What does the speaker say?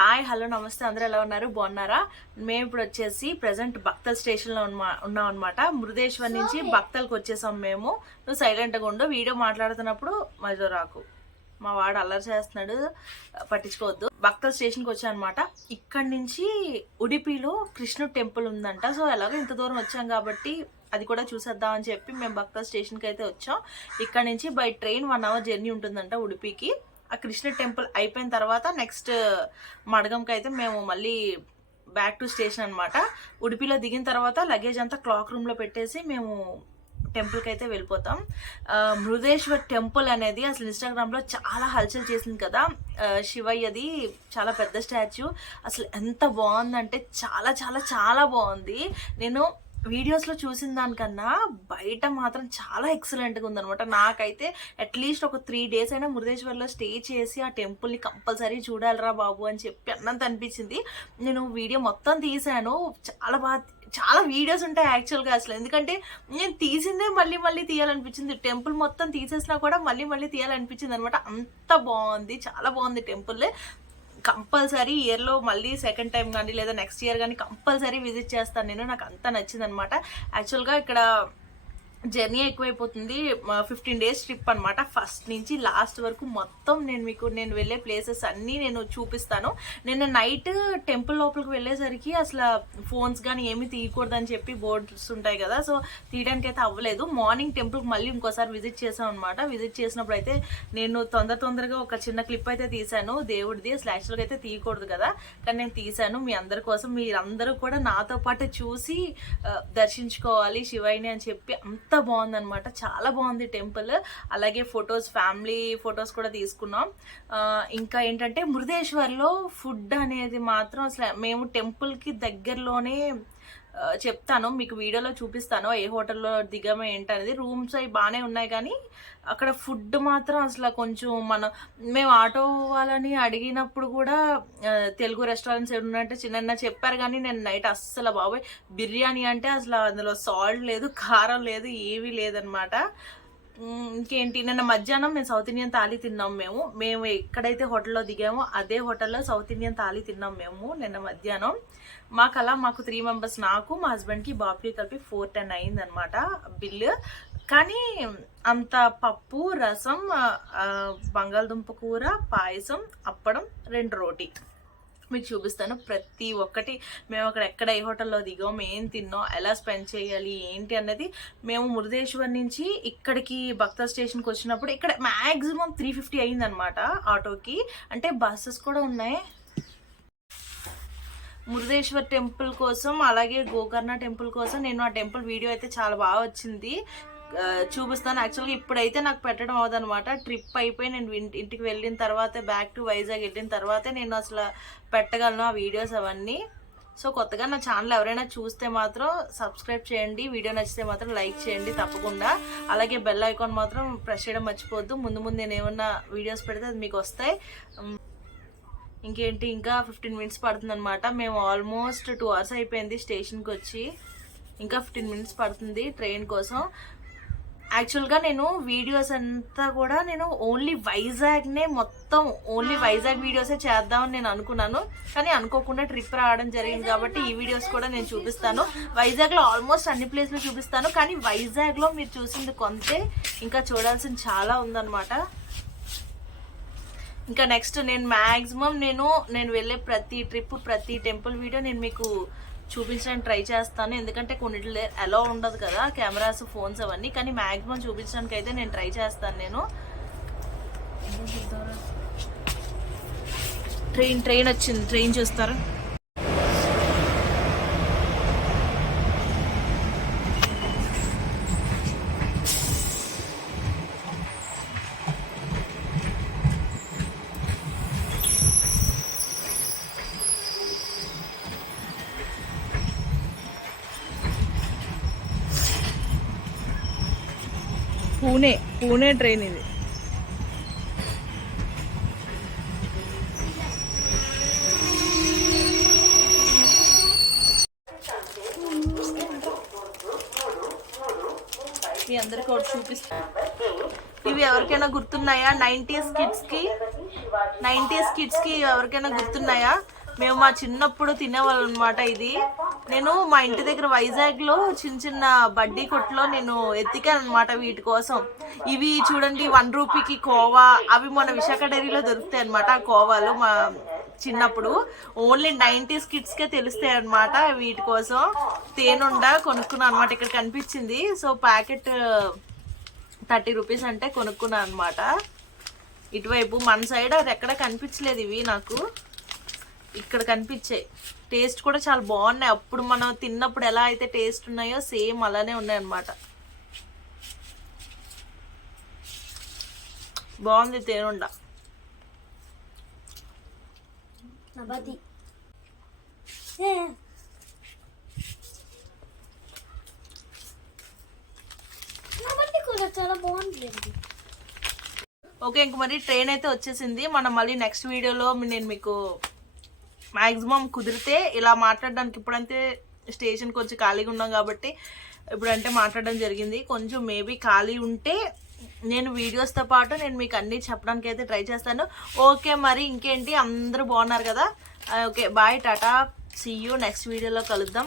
Hi hello నమస్తే. అందరూ ఎలా ఉన్నారు? బాగున్నారా? మేము ఇప్పుడు వచ్చేసి ప్రజెంట్ భక్తల్ స్టేషన్లో ఉన్నా ఉన్నాం అనమాట మృదేశ్వర్ నుంచి భక్తల్కి వచ్చేసాం మేము. నువ్వు సైలెంట్గా ఉండు. వీడియో మాట్లాడుతున్నప్పుడు మధ్యలో రాకు. మా వాడు అల్లరి చేస్తున్నాడు. పట్టించుకోవద్దు. భక్తల్ స్టేషన్కి వచ్చాం అనమాట ఇక్కడ నుంచి ఉడిపిలో కృష్ణుడు టెంపుల్ ఉందంట. సో ఎలాగో ఇంత దూరం వచ్చాం కాబట్టి అది కూడా చూసేద్దాం అని చెప్పి మేము భక్తల్ స్టేషన్కి అయితే వచ్చాం. ఇక్కడ నుంచి by train one hour journey ఉంటుందంట ఉడిపికి. ఆ కృష్ణ టెంపుల్ అయిపోయిన తర్వాత నెక్స్ట్ మడగంకి అయితే మేము మళ్ళీ బ్యాక్ టు స్టేషన్ అనమాట ఉడిపిలో దిగిన తర్వాత లగేజ్ అంతా క్లాక్ రూమ్లో పెట్టేసి మేము టెంపుల్కి అయితే వెళ్ళిపోతాం. మృదేశ్వర్ టెంపుల్ అనేది అసలు ఇన్స్టాగ్రామ్లో చాలా హల్చల్ చేసింది కదా. శివయ్యది చాలా పెద్ద స్టాచ్యూ అసలు ఎంత బాగుందంటే చాలా చాలా చాలా బాగుంది. నేను వీడియోస్లో చూసిన దానికన్నా బయట మాత్రం చాలా ఎక్సలెంట్గా ఉందనమాట నాకైతే అట్లీస్ట్ ఒక త్రీ డేస్ అయినా మురుదేశ్వర్లో స్టే చేసి ఆ టెంపుల్ని కంపల్సరీ చూడాలిరా బాబు అని చెప్పి అన్నంత అనిపించింది. నేను వీడియో మొత్తం తీశాను. చాలా బాగా చాలా వీడియోస్ ఉంటాయి యాక్చువల్గా అసలు. ఎందుకంటే నేను తీసిందే మళ్ళీ మళ్ళీ తీయాలనిపించింది. టెంపుల్ మొత్తం తీసేసినా కూడా మళ్ళీ మళ్ళీ తీయాలనిపించింది అనమాట అంత బాగుంది చాలా బాగుంది టెంపుల్ కంపల్సరీ ఇయర్లో మళ్ళీ సెకండ్ టైం కానీ లేదా నెక్స్ట్ ఇయర్ కానీ కంపల్సరీ విజిట్ చేస్తాను నేను. నాకు అంత నచ్చిందనమాట యాక్చువల్గా ఇక్కడ జర్నీ ఎక్కువైపోతుంది. ఫిఫ్టీన్ డేస్ ట్రిప్ అనమాట ఫస్ట్ నుంచి లాస్ట్ వరకు మొత్తం నేను మీకు నేను వెళ్ళే ప్లేసెస్ అన్నీ నేను చూపిస్తాను. నేను నైట్ టెంపుల్ లోపలికి వెళ్ళేసరికి అసలు ఫోన్స్ కానీ ఏమీ తీయకూడదని చెప్పి బోర్డ్స్ ఉంటాయి కదా సో తీయడానికి అయితే అవ్వలేదు మార్నింగ్ టెంపుల్కి మళ్ళీ ఇంకోసారి విజిట్ చేసాం అనమాట విజిట్ చేసినప్పుడు అయితే నేను తొందర తొందరగా ఒక చిన్న క్లిప్ అయితే తీశాను. దేవుడిది అసలు యాక్చువల్గా అయితే తీయకూడదు కదా కానీ నేను తీశాను. మీ అందరి కోసం మీరందరూ కూడా నాతో పాటు చూసి దర్శించుకోవాలి శివాయిని అని చెప్పి అంత అంత బాగుందనమాట చాలా బాగుంది టెంపుల్. అలాగే ఫొటోస్ ఫ్యామిలీ ఫొటోస్ కూడా తీసుకున్నాం. ఇంకా ఏంటంటే మృదేశ్వర్లో ఫుడ్ అనేది మాత్రం అసలు మేము టెంపుల్కి దగ్గరలోనే చెప్తాను. మీకు వీడియోలో చూపిస్తాను. ఏ హోటల్లో దిగమే ఏంటనేది. రూమ్స్ అవి బాగానే ఉన్నాయి కానీ అక్కడ ఫుడ్ మాత్రం అసలు కొంచెం మనం మేము ఆటో వాళ్ళని అడిగినప్పుడు కూడా తెలుగు రెస్టారెంట్స్ ఏమున్నాయంటే చిన్న చెప్పారు కానీ నేను నైట్ అస్సలు బాబోయ్ బిర్యానీ అంటే అసలు అందులో సాల్ట్ లేదు కారం లేదు ఏమీ లేదనమాట. ఇంకేంటి? నిన్న మధ్యాహ్నం మేము సౌత్ ఇండియన్ థాలీ తిన్నాం మేము. మేము ఎక్కడైతే హోటల్లో దిగామో అదే హోటల్లో సౌత్ ఇండియన్ థాలీ తిన్నాం మేము నిన్న మధ్యాహ్నం. మాకు అలా మాకు త్రీ మెంబర్స్ నాకు మా హస్బెండ్కి బాబుకి కలిపి ఫోర్ టెన్ అయింది అనమాట బిల్లు. కానీ అంత పప్పు రసం బంగాళదుంప కూర పాయసం అప్పడం రెండు రోటీ. మీకు చూపిస్తాను. ప్రతి ఒక్కటి మేము అక్కడ ఎక్కడ ఏ హోటల్లో దిగాం ఏం తిన్నాం ఎలా స్పెండ్ చేయాలి ఏంటి అన్నది మేము మురుదేశ్వర్ నుంచి ఇక్కడికి భక్త స్టేషన్కి వచ్చినప్పుడు ఇక్కడ మ్యాక్సిమం త్రీ ఫిఫ్టీ అయిందనమాట ఆటోకి. అంటే బస్సెస్ కూడా ఉన్నాయి. మురుదేశ్వర్ టెంపుల్ కోసం అలాగే గోకర్ణ టెంపుల్ కోసం నేను ఆ టెంపుల్ వీడియో అయితే చాలా బాగా వచ్చింది. చూపిస్తాను. యాక్చువల్గా ఇప్పుడైతే నాకు పెట్టడం అవదనమాట. ట్రిప్ అయిపోయి నేను ఇంటికి వెళ్ళిన తర్వాత బ్యాక్ టు వైజాగ్ వెళ్ళిన తర్వాతే నేను అసలు పెట్టగలను ఆ వీడియోస్ అవన్నీ. సో కొత్తగా నా ఛానల్ ఎవరైనా చూస్తే మాత్రం సబ్స్క్రైబ్ చేయండి. వీడియో నచ్చితే మాత్రం లైక్ చేయండి తప్పకుండా. అలాగే బెల్ ఐకాన్ మాత్రం ప్రెస్ చేయడం మర్చిపోవద్దు. ముందు ముందు నేను ఏమన్నా వీడియోస్ పెడితే అది మీకు వస్తాయి. ఇంకేంటి? ఇంకా ఫిఫ్టీన్ మినిట్స్ పడుతుంది అనమాట మేము ఆల్మోస్ట్ టూ అవర్స్ అయిపోయింది స్టేషన్కి వచ్చి. ఇంకా ఫిఫ్టీన్ మినిట్స్ పడుతుంది ట్రైన్ కోసం. యాక్చువల్గా నేను వీడియోస్ అంతా కూడా నేను ఓన్లీ వైజాగ్నే మొత్తం ఓన్లీ వైజాగ్ వీడియోసే చేద్దామని నేను అనుకున్నాను. కానీ అనుకోకుండా ట్రిప్ రావడం జరిగింది కాబట్టి ఈ వీడియోస్ కూడా నేను చూపిస్తాను. వైజాగ్లో ఆల్మోస్ట్ అన్ని ప్లేస్లు చూపిస్తాను. కానీ వైజాగ్లో మీరు చూసింది కొంతే ఇంకా చూడాల్సింది చాలా ఉందన్నమాట. ఇంకా నెక్స్ట్ నేను మ్యాక్సిమం నేను నేను వెళ్ళే ప్రతి ట్రిప్ ప్రతి టెంపుల్ వీడియో నేను మీకు చూపించడానికి ట్రై చేస్తాను. ఎందుకంటే కొన్నిట్లో ఎలా ఉండదు కదా కెమెరాస్ ఫోన్స్ అవన్నీ. కానీ మ్యాక్సిమం చూపించడానికి అయితే నేను ట్రై చేస్తాను నేను. ట్రైన్ ట్రైన్ వచ్చింది. ట్రైన్ చూస్తారా? పూణే పూణే ట్రైన్ ఇది. మీ అందరికి ఒకటి చూపిస్తాం. ఇవి ఎవరికైనా గుర్తున్నాయా? నైంటీస్ కిడ్స్కి? నైంటీస్ కిడ్స్కి ఎవరికైనా గుర్తున్నాయా? మేము మా చిన్నప్పుడు తినేవాళ్ళం అనమాట ఇది. నేను మా ఇంటి దగ్గర వైజాగ్లో చిన్న చిన్న బడ్డీ కొట్లో నేను ఎత్తికాను అనమాట వీటి కోసం. ఇవి చూడండి వన్ రూపీకి కోవా. అవి మన విశాఖ డైరీలో దొరుకుతాయి అనమాట ఆ కోవాలు మా చిన్నప్పుడు. ఓన్లీ నైంటీస్ కిడ్స్ కే తెలుస్తాయి అనమాట వీటి కోసం. తేనుండ కొనుక్కున్నాను అనమాట ఇక్కడ కనిపించింది. సో ప్యాకెట్ థర్టీ రూపీస్ అంటే కొనుక్కున్నాను అనమాట ఇటువైపు మన సైడ్ అది ఎక్కడ కనిపించలేదు ఇవి నాకు. ఇక్కడ కనిపించాయి టేస్ట్ కూడా చాలా బాగున్నాయి. అప్పుడు మనం తిన్నప్పుడు ఎలా అయితే టేస్ట్ ఉన్నాయో సేమ్ అలానే ఉన్నాయి అన్నమాట బాగుంది తేనుండ. చాలా ఓకే ఇంక మరి ట్రైన్ అయితే వచ్చేసింది. మనం మళ్ళీ నెక్స్ట్ వీడియోలో నేను మీకు మ్యాక్సిమం కుదిరితే ఇలా మాట్లాడడానికి ఇప్పుడంతే స్టేషన్ కొంచెం ఖాళీగా ఉన్నాం కాబట్టి ఇప్పుడంటే మాట్లాడడం జరిగింది. కొంచెం మేబీ ఖాళీ ఉంటే నేను వీడియోస్తో పాటు నేను మీకు అన్నీ చెప్పడానికి అయితే ట్రై చేస్తాను. ఓకే మరి ఇంకేంటి? అందరూ బాగున్నారు కదా? ఓకే బాయ్ టాటా సీ యూ నెక్స్ట్ వీడియోలో కలుద్దాం.